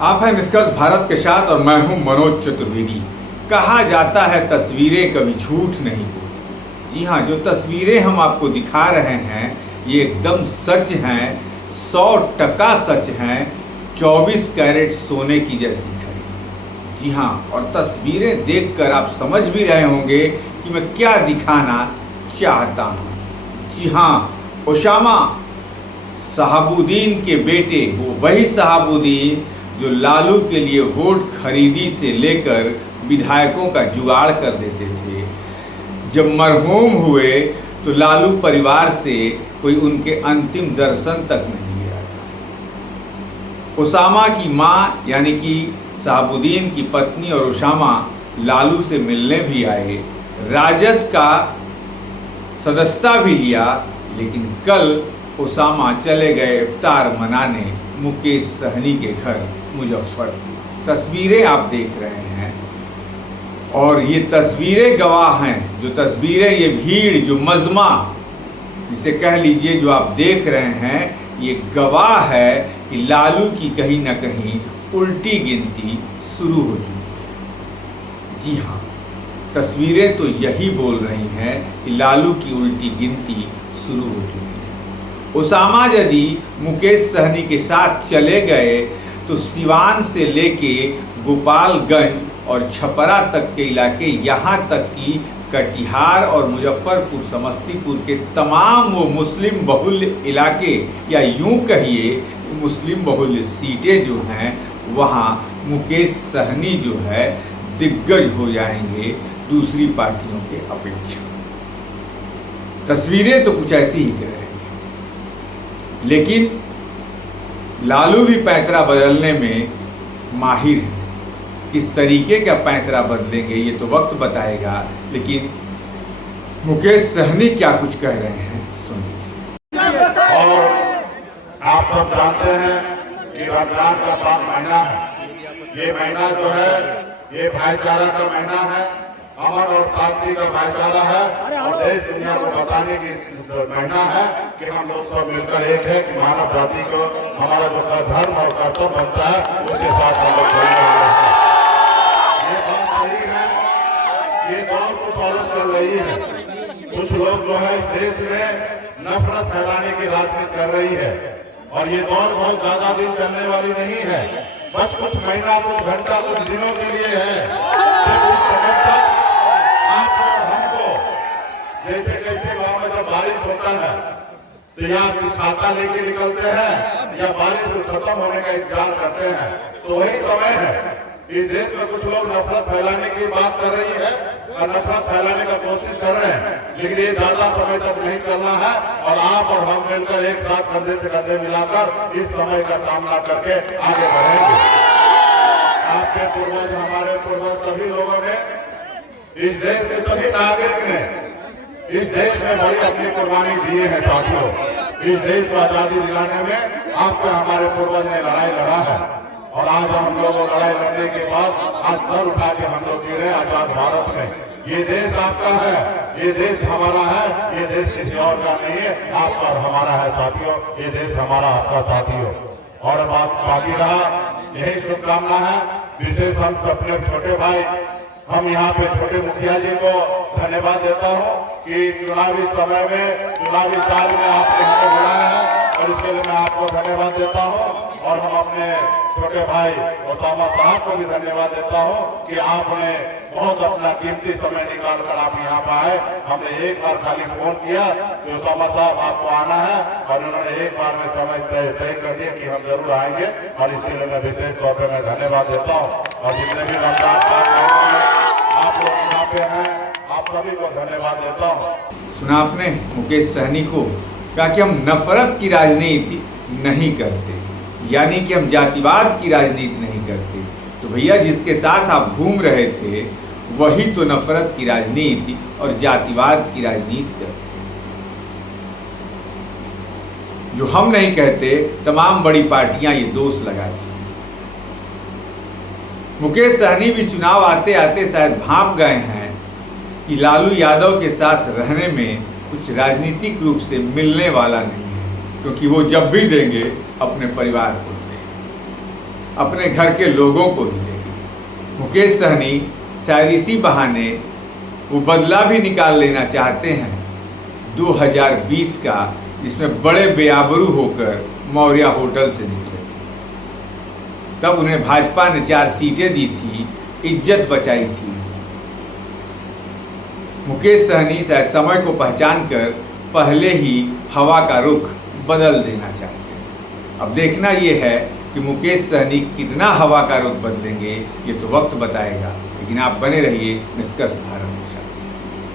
आप हैं निष्कर्ष भारत के साथ और मैं हूं मनोज चतुर्वेदी। कहा जाता है तस्वीरें कभी झूठ नहीं बोलती। जी हाँ, जो तस्वीरें हम आपको दिखा रहे हैं ये एकदम सच हैं, 100% सच हैं, 24 कैरेट सोने की जैसी खरी। जी हाँ, और तस्वीरें देखकर आप समझ भी रहे होंगे कि मैं क्या दिखाना चाहता हूँ। जी हाँ, ओसामा शहाबुद्दीन के बेटे, वो वही शहाबुद्दीन जो लालू के लिए वोट खरीदी से लेकर विधायकों का जुगाड़ कर देते थे। जब मरहूम हुए तो लालू परिवार से कोई उनके अंतिम दर्शन तक नहीं गया था। ओसामा की माँ यानी कि शहाबुद्दीन की पत्नी और ओसामा लालू से मिलने भी आए, राजद का सदस्यता भी लिया, लेकिन कल ओसामा चले गए इफ्तार मनाने मुकेश सहनी के घर मुजफ्फरपुर। तस्वीरें आप देख रहे हैं और ये तस्वीरें गवाह हैं। जो तस्वीरें, ये भीड़, जो मजमा जिसे कह लीजिए, जो आप देख रहे हैं, ये गवाह है कि लालू की कहीं ना कहीं उल्टी गिनती शुरू हो चुकी है। जी हाँ, तस्वीरें तो यही बोल रही हैं कि लालू की उल्टी गिनती शुरू हो चुकी है। ओसामा यदि मुकेश सहनी के साथ चले गए तो सिवान से लेके गोपालगंज और छपरा तक के इलाके, यहाँ तक कि कटिहार और मुजफ्फरपुर समस्तीपुर के तमाम वो मुस्लिम बहुल इलाके, या यूं कहिए मुस्लिम बहुल सीटें जो हैं, वहाँ मुकेश सहनी जो है दिग्गज हो जाएंगे दूसरी पार्टियों के अपेक्षा। तस्वीरें तो कुछ ऐसी ही कह रही हैं, लेकिन लालू भी पैंतरा बदलने में माहिर है। किस तरीके का पैंतरा बदलेंगे ये तो वक्त बताएगा, लेकिन मुकेश सहनी क्या कुछ कह रहे हैं सुन लीजिए। और आप सब जानते हैं कि रमजान का पाक महीना है। ये महीना जो है ये भाईचारा का महीना है, अमन और शांति का भाईचारा है, और देश दुनिया को बताने की महीना है कि हम लोग सब मिलकर एक है कि मानव जाति को हमारा जो धर्म और कर्तव्य बनता है उसके साथ हम लोग चल रहे हैं। ये बात सही है, ये दौर कुछ और चल रही है। कुछ लोग जो है इस देश में नफरत फैलाने की राजनीति कर रही है, और ये दौर बहुत ज्यादा दिन चलने वाली नहीं है, बस कुछ महीना, कुछ घंटा, कुछ दिनों के लिए है। उस समय तक आपको और हमको, जैसे कैसे गाँव में जब बारिश होता है तो या छाता लेके निकलते हैं या बारिश खत्म होने का इंतजार करते हैं, तो वही समय है। इस देश में कुछ लोग नफरत फैलाने की बात कर रही है और नफरत फैलाने का कोशिश कर रहे हैं, लेकिन ये ज्यादा समय तक नहीं चलना है, और आप और हम मिलकर एक साथ कंधे से कंधे मिलाकर इस समय का सामना करके आगे बढ़ेंगे। आपके पूर्वज, हमारे पूर्वज, सभी लोगों ने, इस देश के सभी नागरिक ने इस देश में बड़ी अपनी कुर्बानी दिए हैं। साथियों, इस देश को आजादी दिलाने में आपके हमारे पूर्वज ने लड़ाई लड़ा है, और आज हम लोग लड़ाई लड़ने के बाद आज सर उठा के हम लोग जी रहे आजाद भारत में। ये देश आपका है, ये देश हमारा है, ये देश किसी और का नहीं है, आपका और हमारा है साथियों। ये देश हमारा, आपका साथियों। और बात बाकी रहा, यही शुभकामना है। विशेष हम अपने छोटे भाई, हम यहाँ पे छोटे मुखिया जी को धन्यवाद देता हूँ कि चुनावी समय में, चुनावी साल में आपने हमें बुलाया है, और इसके लिए मैं आपको धन्यवाद देता हूँ। और हम अपने छोटे भाई ओसामा साहब को भी धन्यवाद देता हूँ कि आपने बहुत अपना कीमती समय निकाल कर आप यहाँ पर आए। हमने एक बार खाली फोन किया कि ओसामा साहब आपको आना है, और उन्होंने एक बार में समय तय कर दिया कि हम जरूर आएंगे, और इसके लिए मैं विशेष तौर पर मैं धन्यवाद देता हूँ। और जितने भी रमजान आप लोग यहाँ पे हैं, आप सभी को धन्यवाद देता हूँ। सुना आपने मुकेश सहनी को, कहा कि हम नफरत की राजनीति नहीं करते, यानी कि हम जातिवाद की राजनीति नहीं करते। तो भैया, जिसके साथ आप घूम रहे थे वही तो नफरत की राजनीति और जातिवाद की राजनीति करते हैं। जो हम नहीं कहते, तमाम बड़ी पार्टियां ये दोष लगाती हैं। मुकेश सहनी भी चुनाव आते आते शायद भांप गए हैं कि लालू यादव के साथ रहने में कुछ राजनीतिक रूप से मिलने वाला नहीं है, क्योंकि वो जब भी देंगे अपने परिवार को देंगे। अपने घर के लोगों को ही देंगे। मुकेश सहनी शायद इसी बहाने वो बदला भी निकाल लेना चाहते हैं 2020 का, जिसमें बड़े बेआबरू होकर मौर्य होटल से निकले थे। तब उन्हें भाजपा ने 4 सीटें दी थी, इज्जत बचाई थी। मुकेश सहनी शायद समय को पहचान कर पहले ही हवा का रुख बदल देना चाहते हैं। अब देखना ये है कि मुकेश सहनी कितना हवा का रुख बदलेंगे, ये तो वक्त बताएगा। लेकिन आप बने रहिए निष्कर्ष भारत।